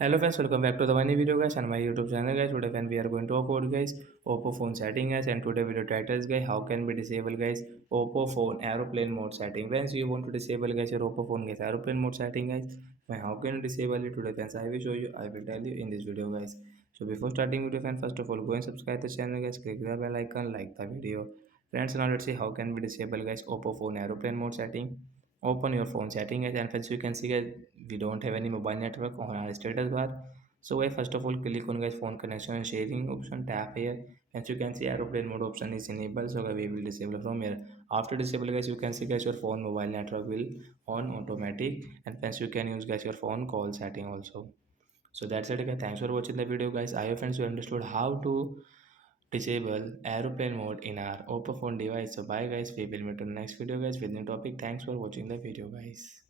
Hello friends, welcome back to the funny video guys on my YouTube channel guys. Today when we are going to talk about guys Oppo phone setting guys, and today video title is guys how can we disable guys Oppo phone aeroplane mode setting. Friends, you want to disable guys your Oppo phone guys aeroplane mode setting guys. Why how can you disable it today friends? I will show you. I will tell you in this video guys. So before starting video friends, first of all go and subscribe the channel guys. Click the bell icon, like the video. Friends, now let's see how can we disable guys Oppo phone aeroplane mode setting. Open your phone setting guys, and first you can see guys we don't have any mobile network on our status bar. So guys, first of all click on guys phone connection and sharing option, tap here, and you can see aeroplane mode option is enabled. So guys, we will disable from here. After disable guys, you can see guys your phone mobile network will on automatic, and friends you can use guys your phone call setting also. So that's it guys, thanks for watching the video guys. I hope friends you understood how to disable aeroplane mode in our Oppo phone device. So bye guys, we will meet on the next video guys with new topic. Thanks for watching the video guys.